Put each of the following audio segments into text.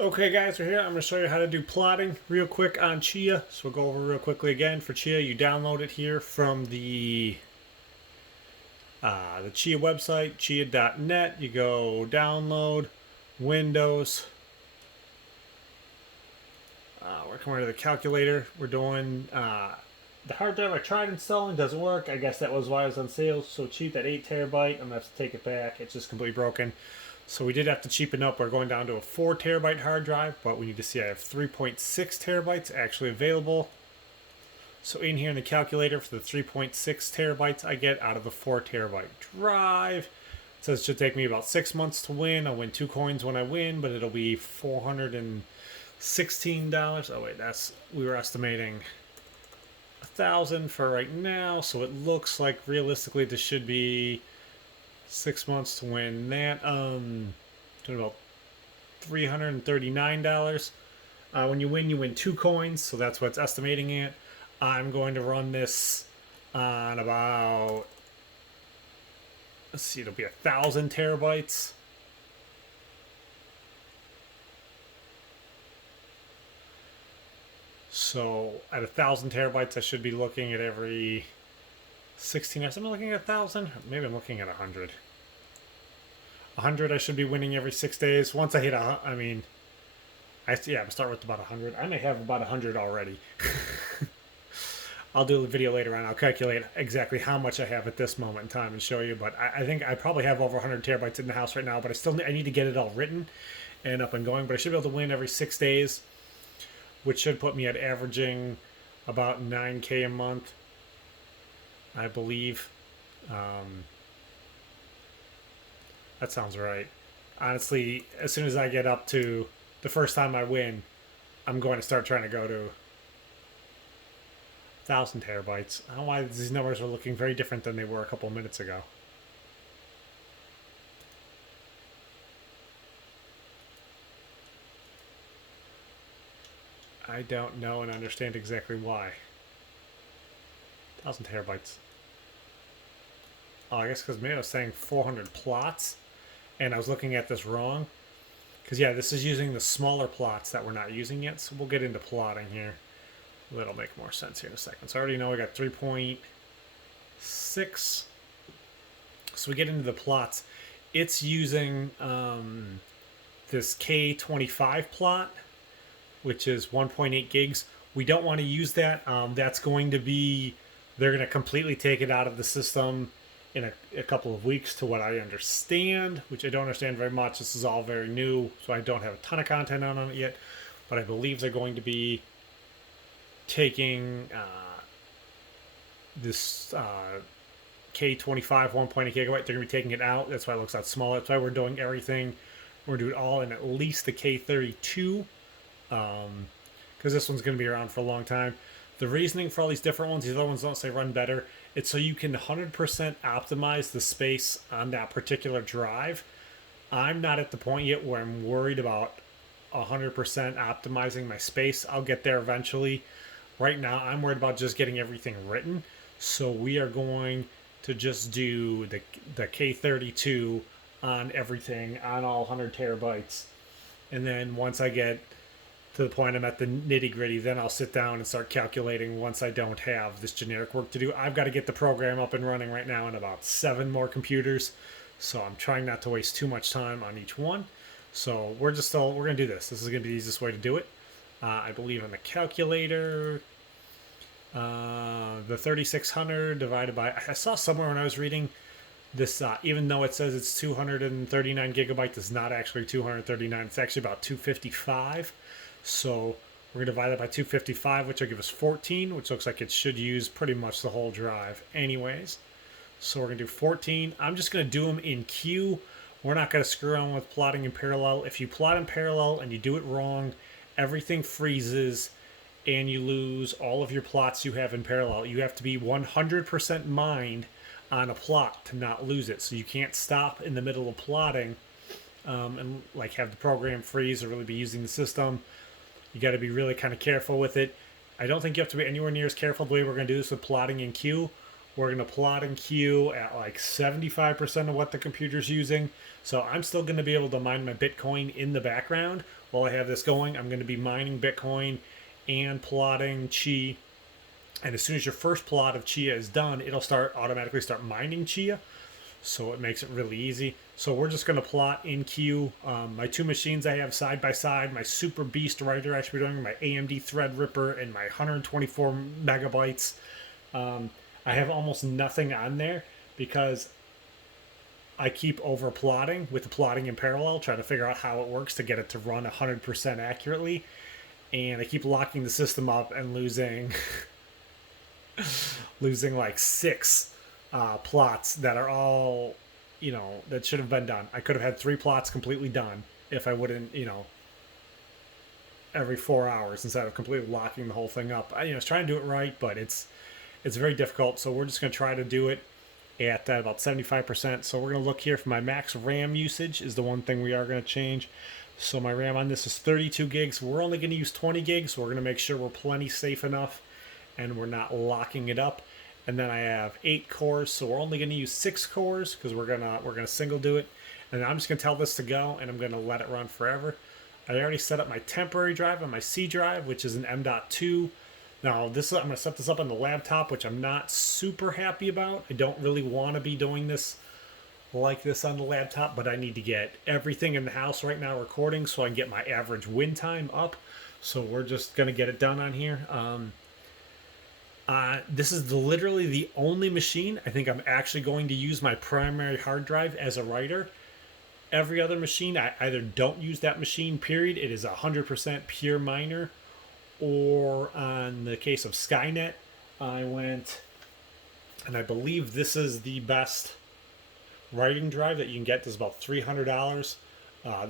Okay guys, we're here. I'm going to show you how to do plotting real quick on Chia. So we'll go over real quickly again. For Chia, you download it here from the Chia website, chia.net. You go download, Windows. We're coming to the calculator. We're doing the hard drive I tried installing, doesn't work. I guess that was why it was on sale. So cheap, that 8 terabyte. I'm going to have to take it back. It's just completely broken. So we did have to cheapen up. We're going down to a 4 terabyte hard drive, but we need to see I have 3.6 terabytes actually available. So in here in the calculator for the 3.6 terabytes I get out of the 4 terabyte drive, it says it should take me about 6 months to win. I'll win 2 coins when I win, but it'll be $416. Oh wait, we were estimating 1,000 for right now. So it looks like realistically this should be 6 months to win that. Doing about $339. When you win 2 coins, so that's what it's estimating it. I'm going to run this on about, let's see, it'll be 1,000 terabytes. So at 1,000 terabytes, I should be looking at every 16 hours. Am I looking at 1,000? Maybe I'm looking at 100. 100 I should be winning every 6 days. Once I hit I'm start with about 100. I may have about 100 already. I'll do a video later on. I'll calculate exactly how much I have at this moment in time and show you. But I think I probably have over 100 terabytes in the house right now. But I need to get it all written and up and going. But I should be able to win every 6 days, which should put me at averaging about 9K a month, I believe. That sounds right. Honestly, as soon as I get up to the first time I win, I'm going to start trying to go to 1,000 terabytes. I don't know why these numbers are looking very different than they were a couple of minutes ago. I don't know and understand exactly why. 1,000 terabytes. Oh, I guess because maybe I was saying 400 plots, and I was looking at this wrong. Because, yeah, this is using the smaller plots that we're not using yet, so we'll get into plotting here. That'll make more sense here in a second. So I already know I got 3.6. So we get into the plots. It's using this K25 plot, which is 1.8 gigs. We don't want to use that. That's going to be, they're going to completely take it out of the system in a couple of weeks to what I understand, which I don't understand very much. This is all very new, so I don't have a ton of content on it yet, but I believe they're going to be taking this K25 1.8 gigabyte. They're going to be taking it out. That's why it looks that small. That's why we're doing everything. We're doing it all in at least the K32, because this one's going to be around for a long time. The reasoning for all these different ones, these other ones don't say run better. It's so you can 100% optimize the space on that particular drive. I'm not at the point yet where I'm worried about 100% optimizing my space. I'll get there eventually. Right now, I'm worried about just getting everything written. So we are going to just do the K32 on everything, on all 100 terabytes. And then once I get to the point I'm at the nitty gritty, then I'll sit down and start calculating once I don't have this generic work to do. I've got to get the program up and running right now on about 7 more computers. So I'm trying not to waste too much time on each one. So we're going to do this. This is going to be the easiest way to do it. I believe in the calculator, the 3600 divided by, I saw somewhere when I was reading this, even though it says it's 239 gigabytes, it's not actually 239. It's actually about 255. So we're going to divide that by 255, which will give us 14, which looks like it should use pretty much the whole drive anyways. So we're going to do 14. I'm just going to do them in queue. We're not going to screw around with plotting in parallel. If you plot in parallel and you do it wrong, everything freezes and you lose all of your plots you have in parallel. You have to be 100% mined on a plot to not lose it. So you can't stop in the middle of plotting and like have the program freeze or really be using the system. You got to be really kind of careful with it. I don't think you have to be anywhere near as careful the way we're going to do this with plotting in queue. We're going to plot in Q at like 75% of what the computer's using. So I'm still going to be able to mine my Bitcoin in the background while I have this going. I'm going to be mining Bitcoin and plotting Chi. And as soon as your first plot of Chia is done, it'll automatically start mining Chia. So it makes it really easy. So we're just going to plot in Q my two machines I have side by side, my Super Beast writer I should be doing, my AMD Threadripper, and my 124 megabytes. I have almost nothing on there because I keep over plotting with the plotting in parallel, trying to figure out how it works to get it to run 100% accurately. And I keep locking the system up and losing losing like six plots that are all, that should have been done. I could have had three plots completely done if I wouldn't, every 4 hours instead of completely locking the whole thing up. I was trying to do it right, but it's very difficult. So we're just going to try to do it at about 75%. So we're going to look here for my max RAM usage is the one thing we are going to change. So my RAM on this is 32 gigs. We're only going to use 20 gigs. So we're going to make sure we're plenty safe enough and we're not locking it up. And then I have 8 cores, so we're only going to use 6 cores because we're gonna single do it. And I'm just going to tell this to go, and I'm going to let it run forever. I already set up my temporary drive on my C drive, which is an M.2. Now I'm going to set this up on the laptop, which I'm not super happy about. I don't really want to be doing this like this on the laptop, but I need to get everything in the house right now recording so I can get my average win time up. So we're just going to get it done on here. This is literally the only machine I think I'm actually going to use my primary hard drive as a writer. Every other machine, I either don't use that machine, period. It is 100% pure miner. Or on the case of Skynet, I went, and I believe this is the best writing drive that you can get. This is about $300.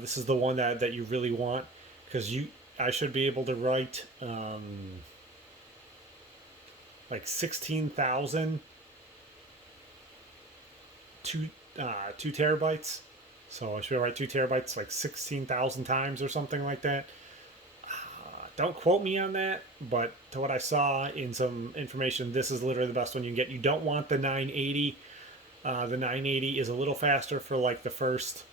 This is the one that you really want because I should be able to write like 16,000 two terabytes. So I should write 2 terabytes like 16,000 times or something like that. Don't quote me on that, but to what I saw in some information, this is literally the best one you can get. You don't want the 980. The 980 is a little faster for like the first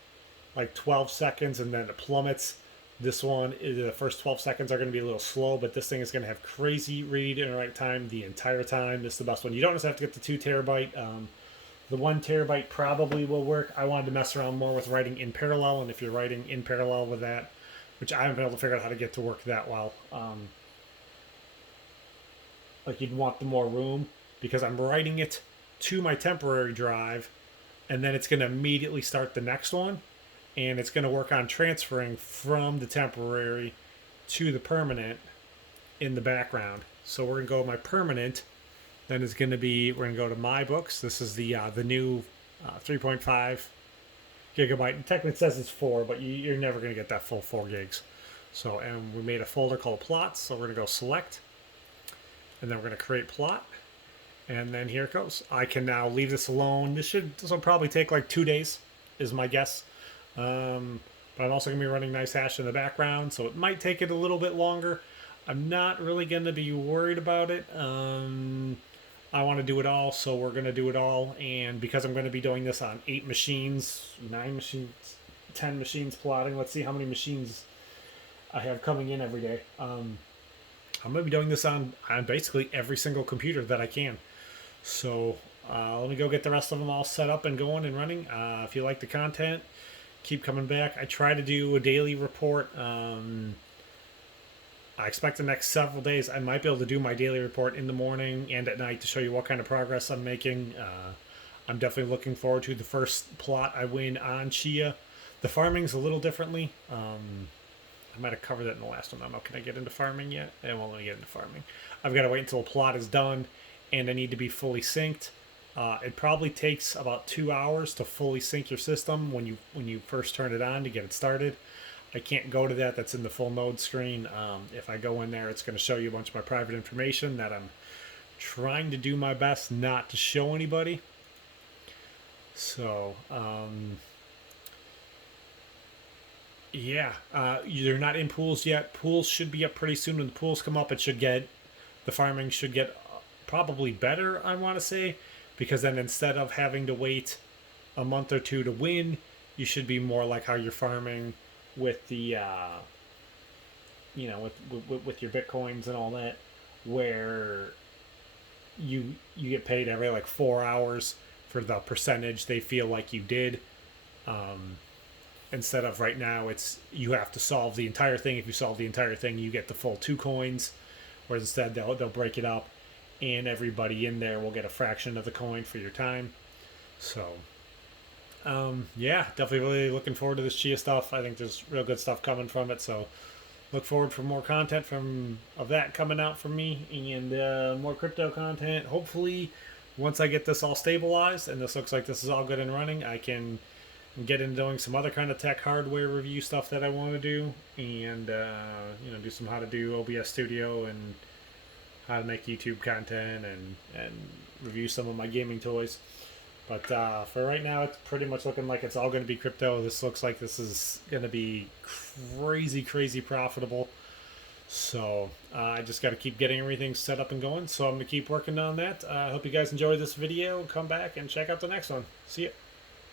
like 12 seconds and then it plummets. This one, the first 12 seconds are going to be a little slow, but this thing is going to have crazy read and write time the entire time. This is the best one. You don't necessarily have to get the 2 terabyte. The 1 terabyte probably will work. I wanted to mess around more with writing in parallel, and if you're writing in parallel with that, which I haven't been able to figure out how to get to work that well, like you'd want the more room because I'm writing it to my temporary drive, and then it's going to immediately start the next one. And it's going to work on transferring from the temporary to the permanent in the background. So we're going to go with my permanent. Then it's going to be, we're going to go to my books. This is the new 3.5 gigabyte. And technically it says it's 4, but you're never going to get that full 4 gigs. So, and we made a folder called plots. So we're going to go select. And then we're going to create plot. And then here it goes. I can now leave this alone. This will probably take like 2 days, is my guess. But I'm also going to be running nice hash in the background, so it might take it a little bit longer. I'm not really going to be worried about it. I want to do it all, so we're going to do it all. And because I'm going to be doing this on 8 machines, 9 machines, 10 machines plotting, let's see how many machines I have coming in every day. I'm going to be doing this on basically every single computer that I can. So let me go get the rest of them all set up and going and running. If you like the content, keep coming back. I try to do a daily report. I expect the next several days I might be able to do my daily report in the morning and at night to show you what kind of progress I'm making. I'm definitely looking forward to the first plot I win on Chia. The farming's a little differently. I might have covered that in the last one. I don't know. Can I get into farming yet? I won't let me get into farming. I've got to wait until a plot is done and I need to be fully synced. It probably takes about 2 hours to fully sync your system when you first turn it on to get it started. I can't go to that. That's in the full node screen. If I go in there, it's going to show you a bunch of my private information that I'm trying to do my best not to show anybody. So, yeah, you're not in pools yet. Pools should be up pretty soon. When the pools come up, the farming should get probably better, I want to say, because then instead of having to wait a month or two to win, you should be more like how you're farming with the with your bitcoins and all that, where you get paid every like 4 hours for the percentage they feel like you did. Um, Instead of right now, it's you have to solve the entire thing. If you solve the entire thing, you get the full 2 coins. Whereas instead they'll break it up, and everybody in there will get a fraction of the coin for your time. So yeah, definitely really looking forward to this chia stuff. I think there's real good stuff coming from it. So look forward for more content of that coming out from me, and more crypto content. Hopefully, once I get this all stabilized and this looks like this is all good and running, I can get into doing some other kind of tech hardware review stuff that I want to do, and do some how to do OBS Studio and how to make YouTube content and review some of my gaming toys. But for right now, it's pretty much looking like it's all going to be crypto. This looks like this is going to be crazy profitable. So I just got to keep getting everything set up and going. So I'm going to keep working on that. I hope you guys enjoyed this video. Come back and check out the next one. See ya.